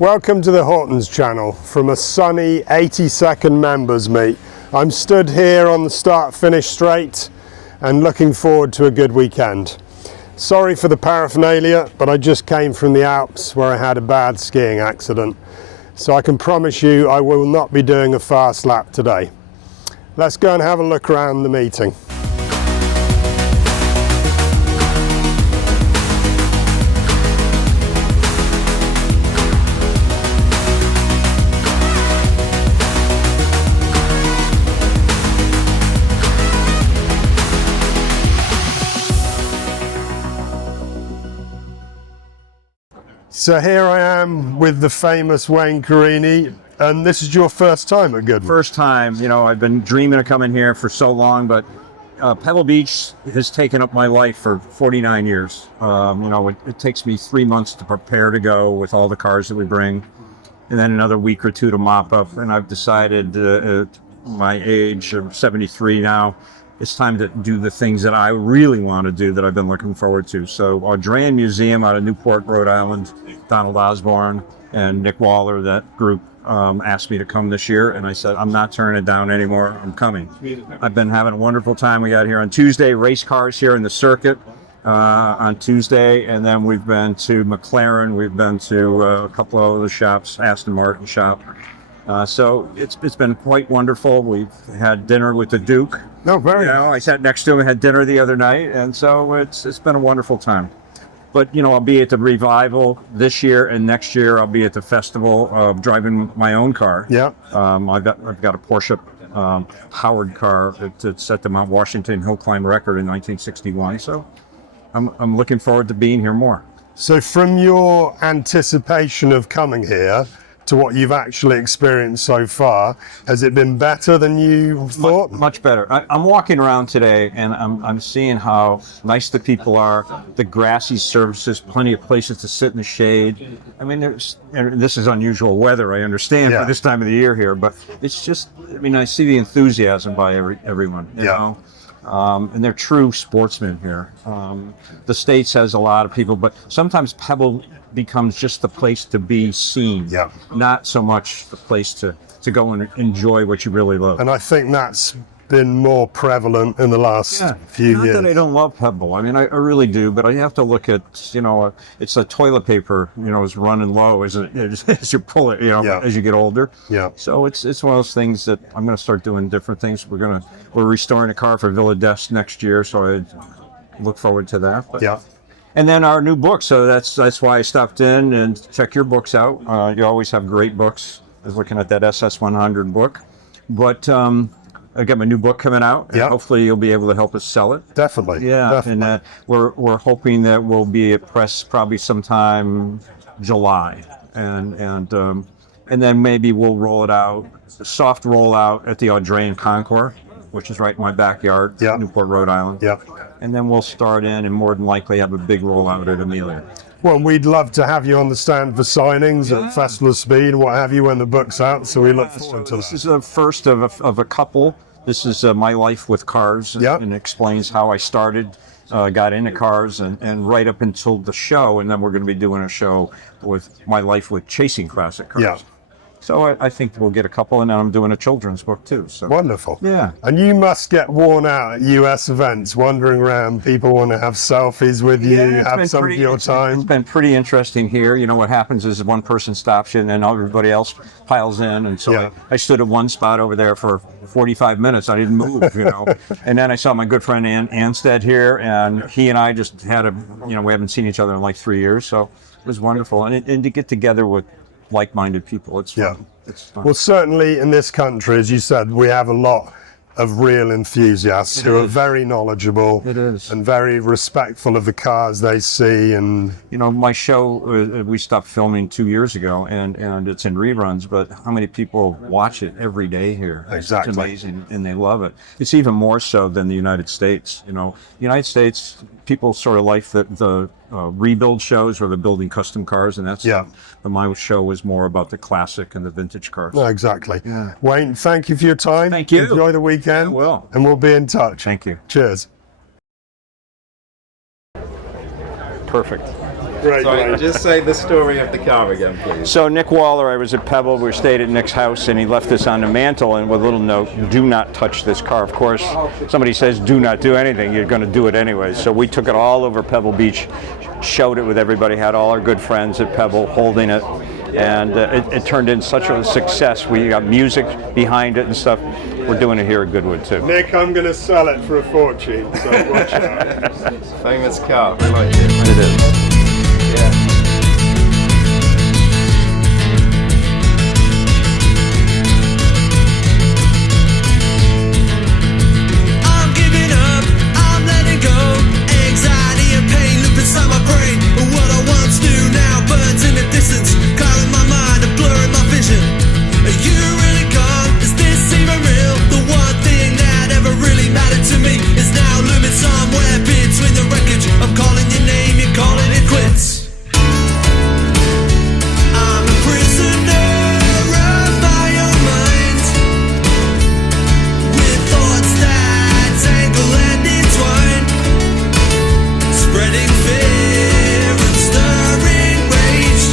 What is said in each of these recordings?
Welcome to the Hortons channel from a sunny 82nd members meet. I'm stood here on the start-finish straight and looking forward to a good weekend. Sorry for the paraphernalia, but I just came from the Alps where I had a bad skiing accident. So I can promise you I will not be doing a fast lap today. Let's go and have a look around the meeting. So here I am with the famous Wayne Carini, and this is your first time at Goodwood. First time, you know, I've been dreaming of coming here for so long, but Pebble Beach has taken up my life for 49 years. You know, it takes me 3 months to prepare to go with all the cars that we bring, and then another week or two to mop up, and I've decided at my age of 73 now, it's time to do the things that I really want to do that I've been looking forward to. So Audrain Museum out of Newport, Rhode Island, Donald Osborne and Nick Waller, that group asked me to come this year, and I said, I'm not turning it down anymore, I'm coming. I've been having a wonderful time. We got here on Tuesday, race cars here in the circuit on Tuesday, and then we've been to McLaren, we've been to a couple of other shops, Aston Martin shop. So it's been quite wonderful. We've had dinner with the Duke. No, very. You know, I sat next to him and had dinner the other night, and so it's been a wonderful time. But you know, I'll be at the revival this year, and next year I'll be at the festival driving my own car. Yeah. I've got a Porsche Howard car that set the Mount Washington hill climb record in 1961. So I'm looking forward to being here more. So from your anticipation of coming here to what you've actually experienced so far, has it been better than you thought? Much better. I'm walking around today and I'm seeing how nice the people are, the grassy surfaces, plenty of places to sit in the shade. I mean, and this is unusual weather, I understand, for this time of the year here, but it's just, I mean, I see the enthusiasm by everyone, you know? And they're true sportsmen here. The States has a lot of people, but sometimes Pebble becomes just the place to be seen, not so much the place to go and enjoy what you really love. And I think that's been more prevalent in the last few years. Not that I don't love Pebble. I mean, I really do, but I have to look at, you know, it's a toilet paper, you know, is running low as you pull it, you know, as you get older. Yeah. So it's one of those things that I'm going to start doing different things. We're restoring a car for Villa d'Este next year, so I look forward to that. But, and then our new book, so that's why I stopped in and check your books out. You always have great books. I was looking at that SS100 book, but I got my new book coming out, and hopefully you'll be able to help us sell it. Definitely. Yeah, definitely. And we're hoping that we'll be at press probably sometime July, and then maybe we'll roll it out, a soft rollout at the Audrain Concours, which is right in my backyard, Newport, Rhode Island. And then we'll start in and more than likely have a big rollout at Amelia. Well, we'd love to have you on the stand for signings at Festival of Speed and what have you when the book's out, so we look forward to that. This is the first of a couple. This is my life with cars, and explains how I started, got into cars, and right up until the show, and then we're going to be doing a show with my life with chasing classic cars. So I think we'll get a couple, and then I'm doing a children's book too. So. Wonderful. Yeah. And you must get worn out at US events, wandering around, people want to have selfies with you, have some of your time. It's been pretty interesting here. You know, what happens is one person stops you, and then everybody else piles in, and so I stood at one spot over there for 45 minutes. I didn't move, you know. And then I saw my good friend Anstead here, and he and I just had you know, we haven't seen each other in like 3 years, so it was wonderful. And to get together with like-minded people, it's fun. It's fun. Well, certainly in this country, as you said, we have a lot of real enthusiasts who are very knowledgeable and very respectful of the cars they see. And you know, my show, we stopped filming 2 years ago, and it's in reruns, but how many people watch it every day here? Exactly. It's amazing, and they love it. It's even more so than the United States. You know, the United States, people sort of like the rebuild shows where they're building custom cars, and that's but my show was more about the classic and the vintage cars. No, exactly. Wayne, thank you for your time. Thank you. Enjoy the weekend. I will. And we'll be in touch. Thank you. Cheers. Perfect. Great, Sorry, Wayne. just say the story of the car again, please. So Nick Waller, I was at Pebble. We stayed at Nick's house, and he left this on the mantle, and with a little note, "Do not touch this car." Of course, somebody says, "Do not do anything." You're going to do it anyway. So we took it all over Pebble Beach, showed it with everybody, had all our good friends at Pebble holding it, and it turned in such a success. We got music behind it and stuff. We're doing it here at Goodwood too. Nick, I'm going to sell it for a fortune, so watch out. Famous car. We like it. It is. Yeah. I'm giving up, I'm letting go. Anxiety and pain loop inside my brain. What I once knew now burns in the distance, clouding my mind and blurring my vision. Are you really gone? Is this even real? The one thing that ever really mattered to me is now looming somewhere between the wreckage. I'm calling your name, you're calling it quits. I'm a prisoner of my own mind, with thoughts that tangle and entwine, spreading fear and stirring rage.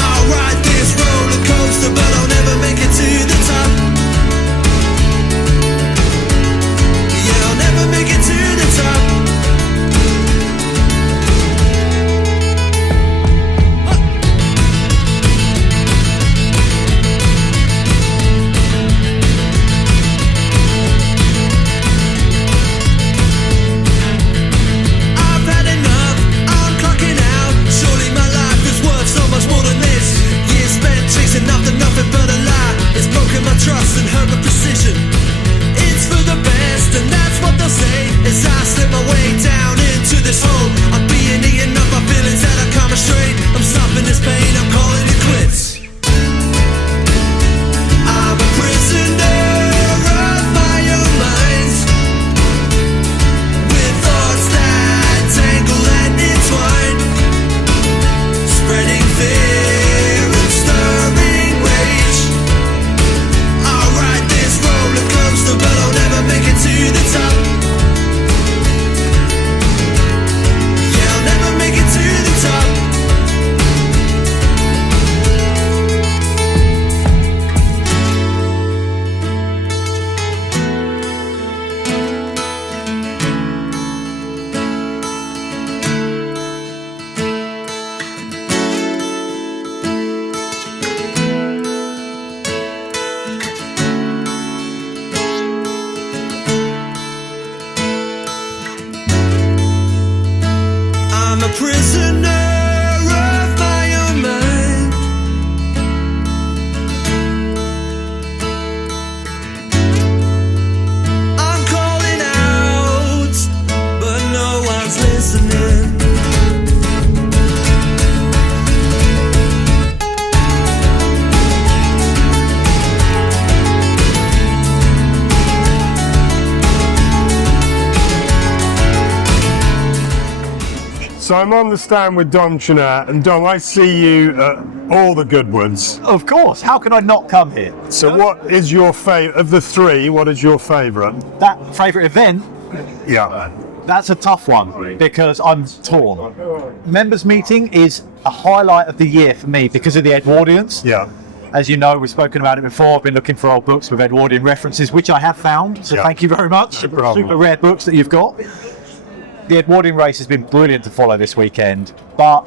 I'll ride this roller coaster, but I'll never make it to the top. Yeah, I'll never make it to the top. I've had enough, I'm clocking out. Surely my life is worth so much more than this. Years spent chasing after nothing but a lie. It's broken my trust and hurt my precision. It's for the best, and that's what they'll say as I slip my way down into this hole. I'm being eaten up by feelings that I can't restrain. I'm stopping this pain, I'm calling it quits. I'm a prisoner of my own mind, with thoughts that tangle and entwine, spreading fear and stirring rage. I'll ride this roller coaster, but I'll never make it to the top. Yeah, I'll never make it to the top. I'm a prisoner of my own mind. I'm calling out, but no one's listening. So I'm on the stand with Dom Chinea, and Dom, I see you at all the Goodwoods. Of course, how can I not come here? So what is your favourite, of the three, what is your favourite? That favourite event, Yeah. that's a tough one because I'm torn. Members meeting is a highlight of the year for me because of the Edwardians. Yeah. As you know, we've spoken about it before. I've been looking for old books with Edwardian references, which I have found. So Yeah. thank you very much. No problem. Super rare books that you've got. The Edwardian race has been brilliant to follow this weekend, but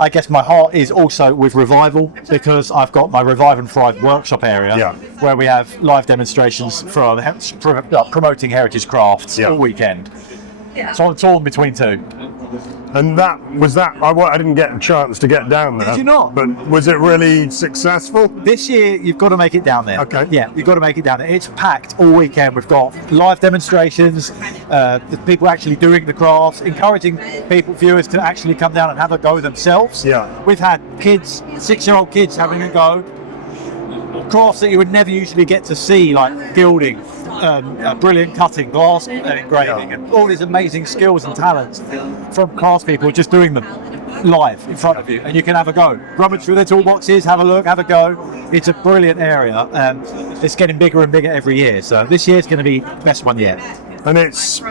I guess my heart is also with Revival because I've got my Revive and Thrive workshop area Yeah. where we have live demonstrations for promoting heritage crafts Yeah. all weekend. So I'm torn between two. And I didn't get a chance to get down there. Did you not? But was it really successful? This year, you've got to make it down there. Okay. Yeah, you've got to make it down there. It's packed all weekend. We've got live demonstrations, the people actually doing the crafts, encouraging viewers to actually come down and have a go themselves. Yeah. We've had kids, 6-year-old kids having a go. Crafts that you would never usually get to see, like gilding, brilliant cutting, glass and engraving, and all these amazing skills and talents from craftspeople just doing them live in front of you, and you can have a go. Rummage through their toolboxes, have a look, have a go. It's a brilliant area, it's getting bigger and bigger every year. So this year's going to be the best one yet. And it's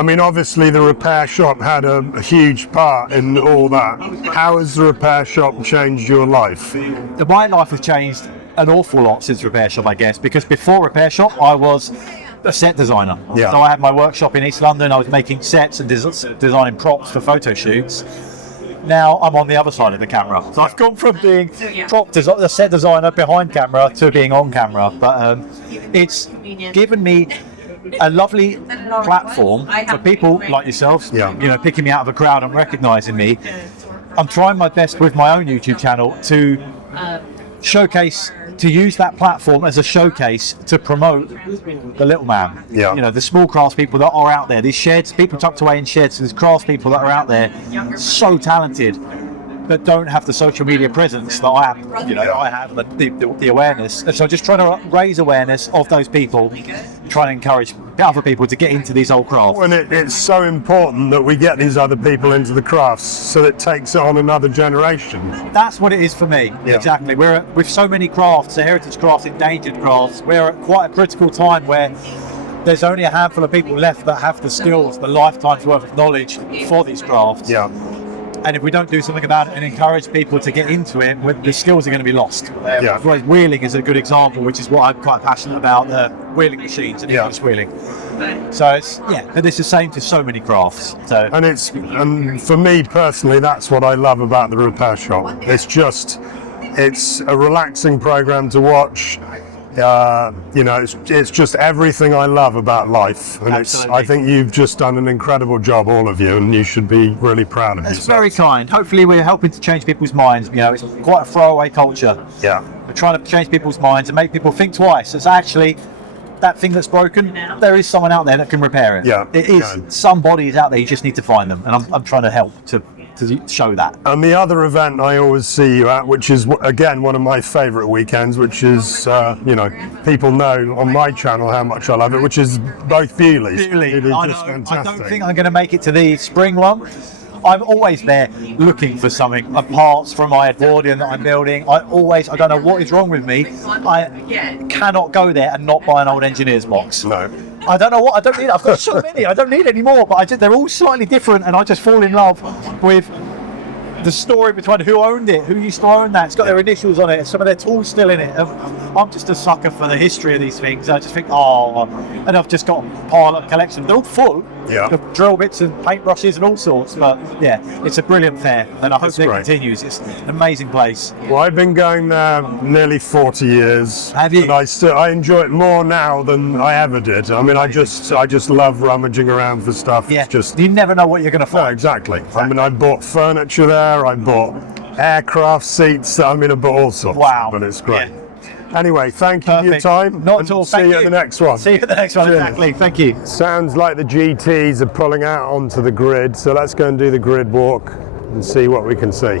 I mean, obviously the repair shop had a huge part in all that. How has the repair shop changed your life? My life has changed an awful lot since repair shop, I guess, because before repair shop I was a set designer. Yeah. So I had my workshop in East London. I was making sets and designing props for photo shoots. Now I'm on the other side of the camera. So I've gone from being a set designer behind camera to being on camera. But it's given me a lovely platform for people like yourselves, Yeah. you know, picking me out of a crowd and recognising me. I'm trying my best with my own YouTube channel to showcase, to use that platform as a showcase to promote the little man. Yeah. You know, the small craftspeople that are out there, these sheds, people tucked away in sheds, these craftspeople that are out there, so talented, but don't have the social media presence that I have, you know, I have the awareness. And so just trying to raise awareness of those people, trying to encourage other people to get into these old crafts. And it's so important that we get these other people into the crafts so that it takes it on another generation. That's what it is for me. Yeah. Exactly. With so many crafts, the heritage crafts, endangered crafts, we're at quite a critical time where there's only a handful of people left that have the skills, the lifetime's worth of knowledge for these crafts. Yeah. And if we don't do something about it and encourage people to get into it, the skills are going to be lost. Yeah. Whereas wheeling is a good example, which is what I'm quite passionate about, the wheeling machines and English wheeling. So it's, and it's the same to so many crafts. So And for me personally, that's what I love about the repair shop. It's a relaxing program to watch. You know, it's just everything I love about life, and I think you've just done an incredible job, all of you, and you should be really proud of yourself. it's very kind. Hopefully we're helping to change people's minds. You know, it's quite a throwaway culture. Yeah. We're trying to change people's minds and make people think twice. It's actually that thing that's broken, there is someone out there that can repair it. Yeah. It is. Yeah. Somebody is out there, you just need to find them, and I'm trying to help to show that. And the other event I always see you at, which is again one of my favourite weekends, which is you know, people know on my channel how much I love it, which is both Bewleys. Really, It is I just know. I fantastic. don't think I'm going to make it to the spring one. I'm always there looking for something, parts from my Edwardian that I'm building. I don't know what is wrong with me. I cannot go there and not buy an old engineer's box. No. I don't know what, I don't need, I've got so many, I don't need any more, but they're all slightly different, and I just fall in love with the story between who owned it, who used to own that. It's got their initials on it, and some of their tools still in it. I'm just a sucker for the history of these things. I just think, and I've just got a pile of collection. They're all full of drill bits and paintbrushes and all sorts, but yeah, it's a brilliant fair, and I hope it continues. It's an amazing place. Well, I've been going there nearly 40 years. Have you? And I enjoy it more now than I ever did. I mean, I just love rummaging around for stuff. Yeah, It's just, you never know what you're going to no, find. exactly. I mean, I bought furniture there. I bought aircraft seats. I mean, I bought all sorts. Wow. But it's great. Yeah. Anyway, thank you for your Perfect. time. Not and at all. See you at the next one. See you at the next one, Cheers. exactly. Thank you. Sounds like the GTs are pulling out onto the grid, so let's go and do the grid walk and see what we can see.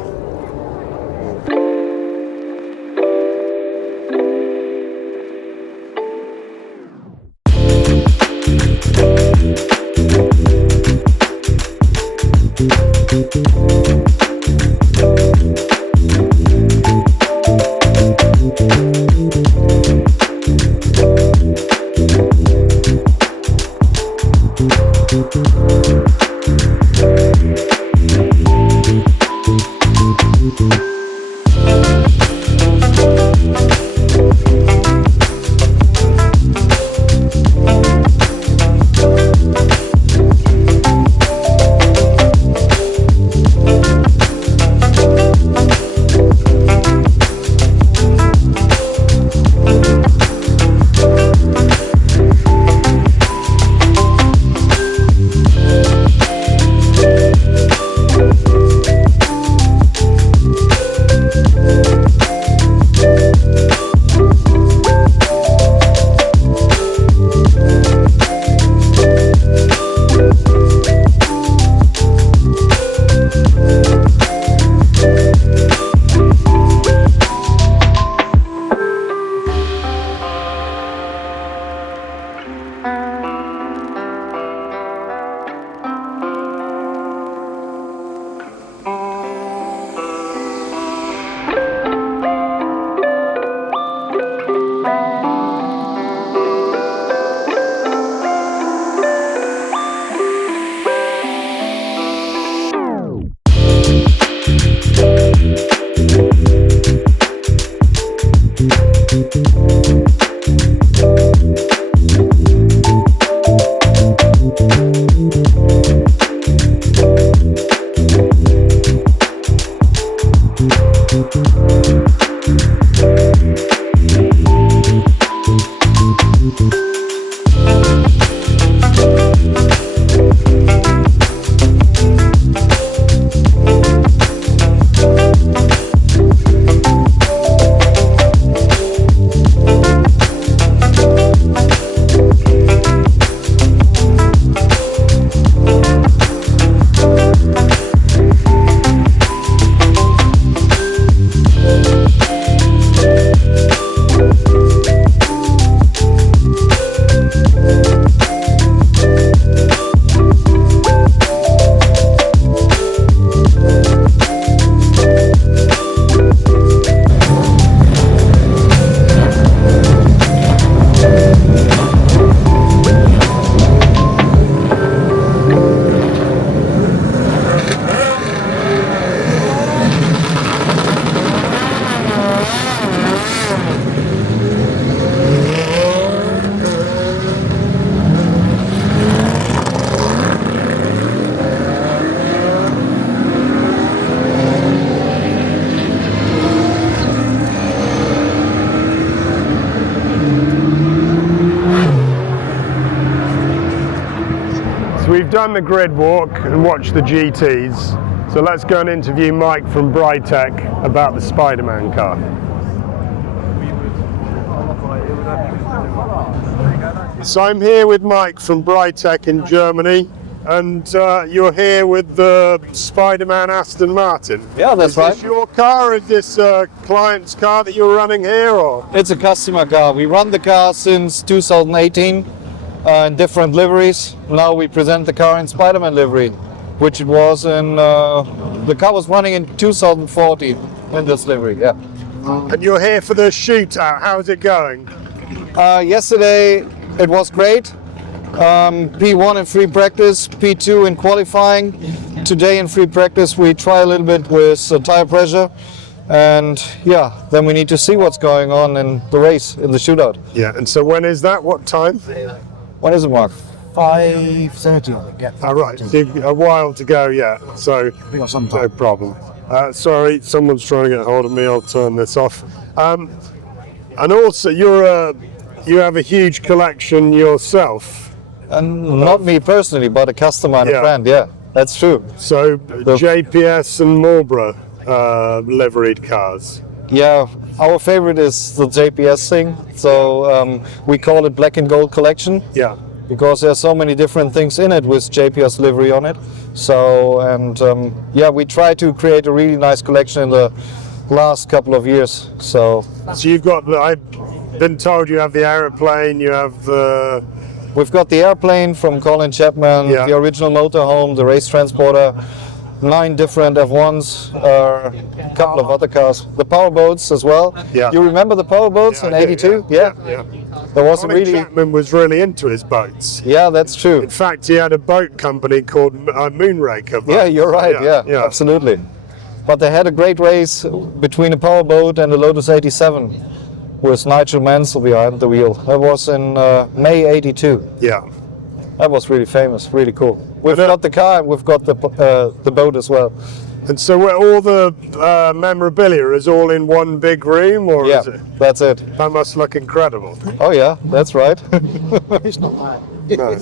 done the grid walk and watched the GTs, so let's go and interview Mike from Brytech about the Spiderman car. So I'm here with Mike from Brytech in Germany, and you're here with the Spiderman Aston Martin. Yeah, that's right. Is this your car? Is this a client's car that you're running here, or? It's a customer car. We run the car since 2018 in different liveries. Now we present the car in Spiderman livery, which it was in, the car was running in 2014 in this livery, yeah. And you're here for the shootout. How's it going? Yesterday it was great. P1 in free practice, P2 in qualifying. Today in free practice we try a little bit with tire pressure, and yeah, then we need to see what's going on in the race, in the shootout. Yeah, and so when is that? What time? What is it, Mark? 5:30, I think. Yeah. All right, so a while to go yet, so We got some no time. problem. Sorry, someone's trying to get hold of me. I'll turn this off. And also, you have a huge collection yourself. And not me personally, but a customer and Yeah. a friend, yeah, that's true. So JPS and Marlboro liveried cars. Yeah, our favorite is the JPS thing, so we call it Black and Gold Collection, Yeah. because there's so many different things in it with JPS livery on it. So, and yeah, we try to create a really nice collection in the last couple of years. So So you've got I've been told you have the aeroplane, you have the. we've got the airplane from Colin Chapman, Yeah. the original motorhome, the race transporter, 9 different F1s, a couple of other cars, the powerboats as well. Yeah. You remember the powerboats in I do, '82? Yeah. There was a Colin really, Chapman was really into his boats. yeah, that's true. In fact, he had a boat company called Moonraker. Yeah, you're right. Yeah, yeah. absolutely. But they had a great race between a powerboat and a Lotus 87 with Nigel Mansell behind the wheel. That was in May '82. Yeah. That was really famous, really cool. We've got the car and we've got the boat as well. And so where all the memorabilia is all in one big room, or Yeah, is it? that's it. That must look incredible. Oh yeah, that's right. It's not bad. No.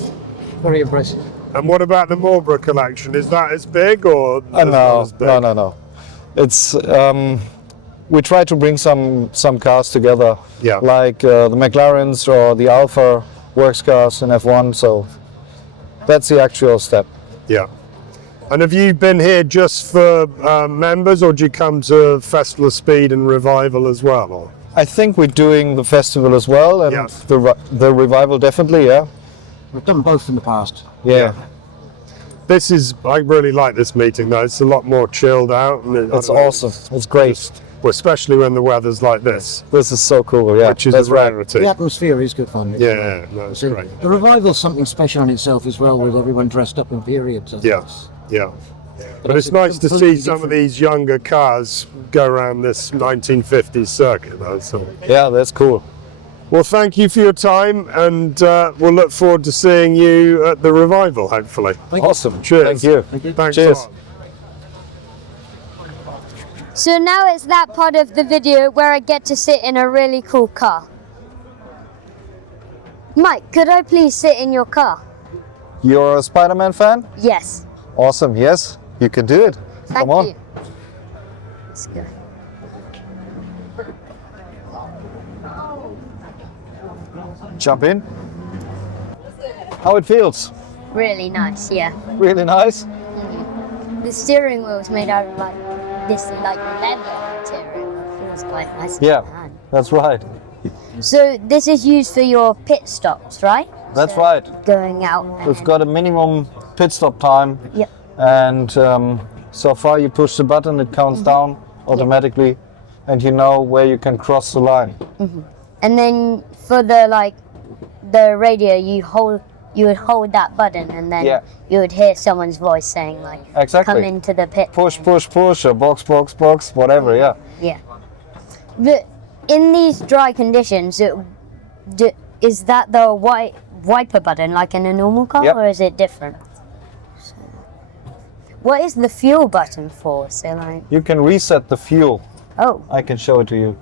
Very impressive. And what about the Marlboro collection? Is that as big, or not No, as big? no. It's we try to bring some cars together, Yeah. like the McLarens or the Alfa works cars in F1. So that's the actual step. Yeah. And have you been here just for members, or do you come to Festival of Speed and Revival as well? Or? I think we're doing the festival as well, and Yeah. the revival definitely. Yeah, We've done both in the past. yeah. This is, I really like this meeting though. It's a lot more chilled out. And It's awesome. It's great. Well, especially when the weather's like this, This is so cool. Yeah, which is that's a right. rarity. The atmosphere is good fun. Yeah, no, it's So great. the revival's something special in itself as well, with everyone dressed up in periods. Yes, yeah. But it's nice to see some of these younger cars go around this 1950s circuit though. So. Yeah, that's cool. Well, thank you for your time, and we'll look forward to seeing you at the revival, hopefully. Awesome. Cheers. Thank you. Thanks Cheers. a lot. So now it's that part of the video where I get to sit in a really cool car. Mike, could I please sit in your car? You're a Spider-Man fan? Yes. Awesome. Yes, you can do it. Thank Come on. you. Let's go. Jump in. How it feels? Really nice, yeah. Really nice. The steering wheel is made out of like this like leather material. It feels quite nice. in Yeah, the hand. that's right. So this is used for your pit stops, right? That's So right. Going out. And We've got a minimum pit stop time, Yep. and so far you push the button, it counts down automatically, and you know where you can cross the line. And then for the radio, you would hold that button, and then Yeah. you would hear someone's voice saying like, Exactly. "Come into the pit." Push, push, push, or box, box, box, whatever. Yeah. Yeah. But in these dry conditions, is that the wiper button like in a normal car, Yep. or is it different? So, what is the fuel button for? So like, You can reset the fuel. oh, I can show it to you.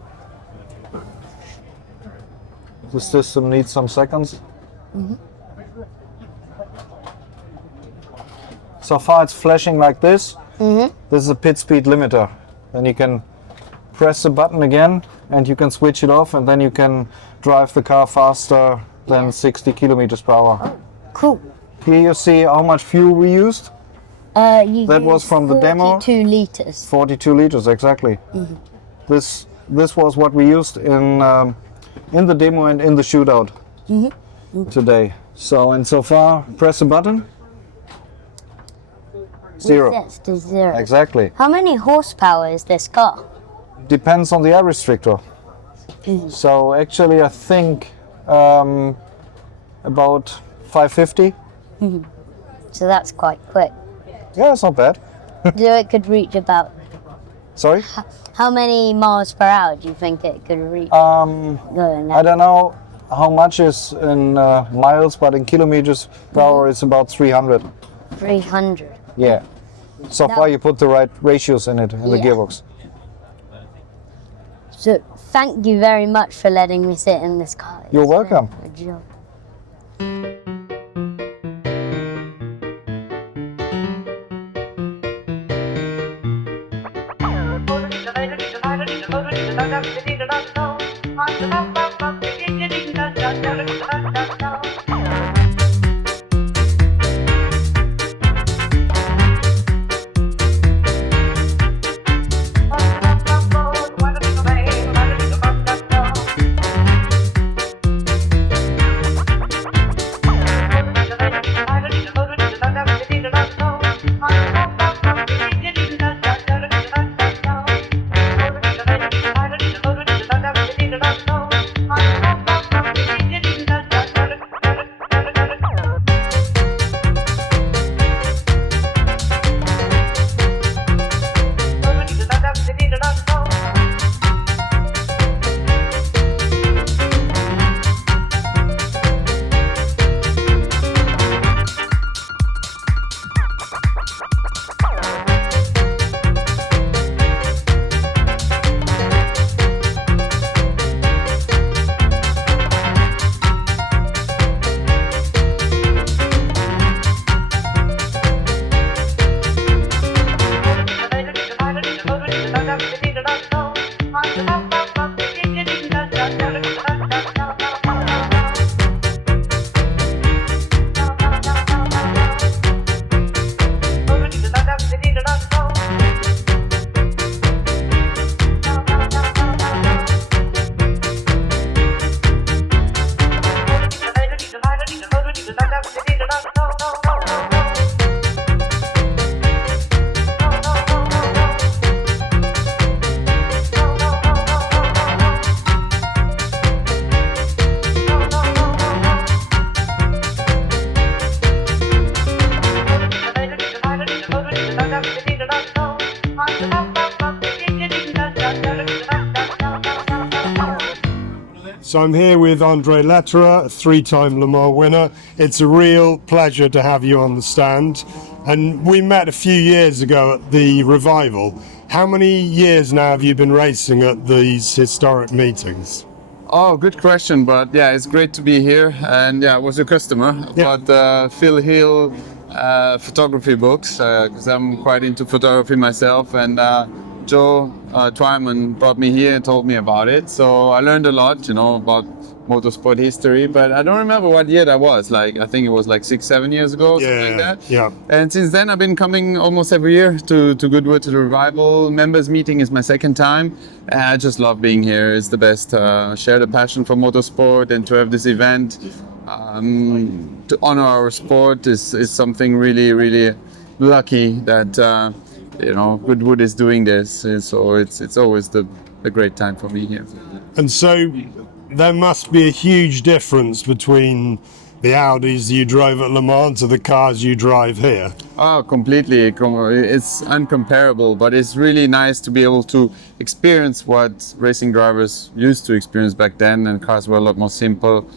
The system needs some seconds. So far it's flashing like this. This is a pit speed limiter. Then you can press the button again and you can switch it off, and then you can drive the car faster than 60 kilometers per hour. Cool. Here you see how much fuel we used. That was from the demo. 42 liters. 42 liters, exactly. This was what we used in the demo and in the shootout today. So far, press the button. Zero. Yes, to zero. Exactly. How many horsepower is this car? Depends on the air restrictor. So actually, I think about 550. So that's quite quick. Yeah, it's not bad. So it could reach about, Sorry? how many miles per hour do you think it could reach? Going I up? don't know how much is in miles, but in kilometers per hour, it's about 300. 300. Yeah. So far, you put the right ratios in it, in the Yeah. gearbox. So thank you very much for letting me sit in this car. You're It's welcome. a good job. So I'm here with Andre Lotterer, a 3-time Le Mans winner. It's a real pleasure to have you on the stand. And we met a few years ago at the Revival. How many years now have you been racing at these historic meetings? Oh, good question, but yeah, it's great to be here. And yeah, I was a customer, Yeah. but Phil Hill photography books, because I'm quite into photography myself. And Joe Twyman brought me here and told me about it. So I learned a lot, about motorsport history, but I don't remember what year that was. Like, I think it was like 6-7 years ago, something like that. Yeah. And since then, I've been coming almost every year to Goodwood, to the Revival. Members Meeting is my second time. And I just love being here. It's the best. Share the passion for motorsport, and to have this event to honor our sport is something really, really lucky that Goodwood is doing this. And so it's always a great time for me here. And so there must be a huge difference between the Audis you drove at Le Mans to the cars you drive here. Oh, completely. It's uncomparable, but it's really nice to be able to experience what racing drivers used to experience back then, and cars were a lot more simple.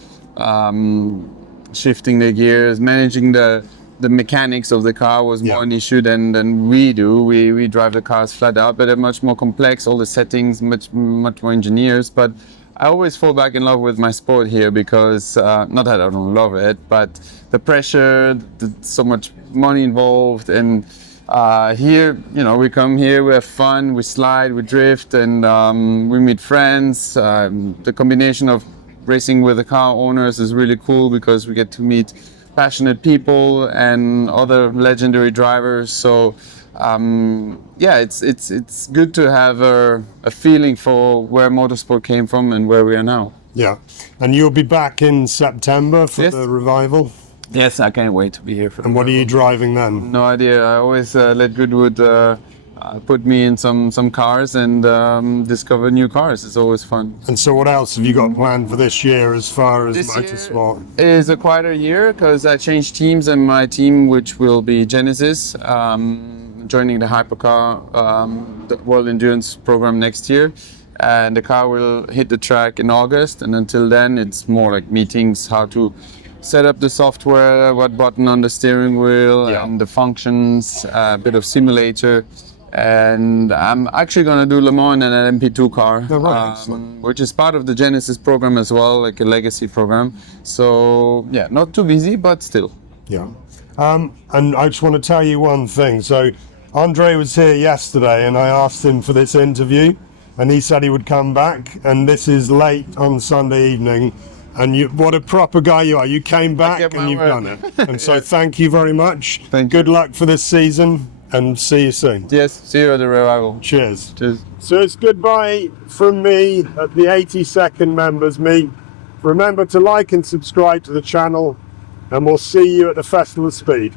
Shifting the gears, managing the mechanics of the car was more an issue than we do. We drive the cars flat out, but they're much more complex, all the settings, much more engineers. But I always fall back in love with my sport here because, not that I don't love it, but the pressure, so much money involved, and here, you know, we come here, we have fun, we slide, we drift, and we meet friends. The combination of racing with the car owners is really cool because we get to meet passionate people and other legendary drivers. So yeah, it's good to have a feeling for where motorsport came from and where we are now. Yeah, and you'll be back in September for Yes. the revival. Yes, I can't wait to be here. And what are you driving then? No idea. I always let Goodwood put me in some cars and discover new cars. It's always fun. And so what else have you got planned for this year as far as This year motorsport? is a quieter year because I changed teams, and my team, which will be Genesis, joining the hypercar, the World Endurance program next year. And the car will hit the track in August, and until then it's more like meetings, how to set up the software, what button on the steering wheel, and the functions, a bit of simulator. And I'm actually going to do Le Mans and an MP2 car, Oh, right, excellent. which is part of the Genesis program as well, like a legacy program. So yeah, not too busy, but still. Yeah. And I just want to tell you one thing. So Andre was here yesterday and I asked him for this interview and he said he would come back, and this is late on Sunday evening. And what a proper guy you are. You came back kept and my you've word. done it. And so thank you very much. Thank Good you. luck for this season and see you soon. Yes, see you at the revival. Cheers. Cheers. So it's goodbye from me at the 82nd Members Meet. Remember to like and subscribe to the channel, and we'll see you at the Festival of Speed.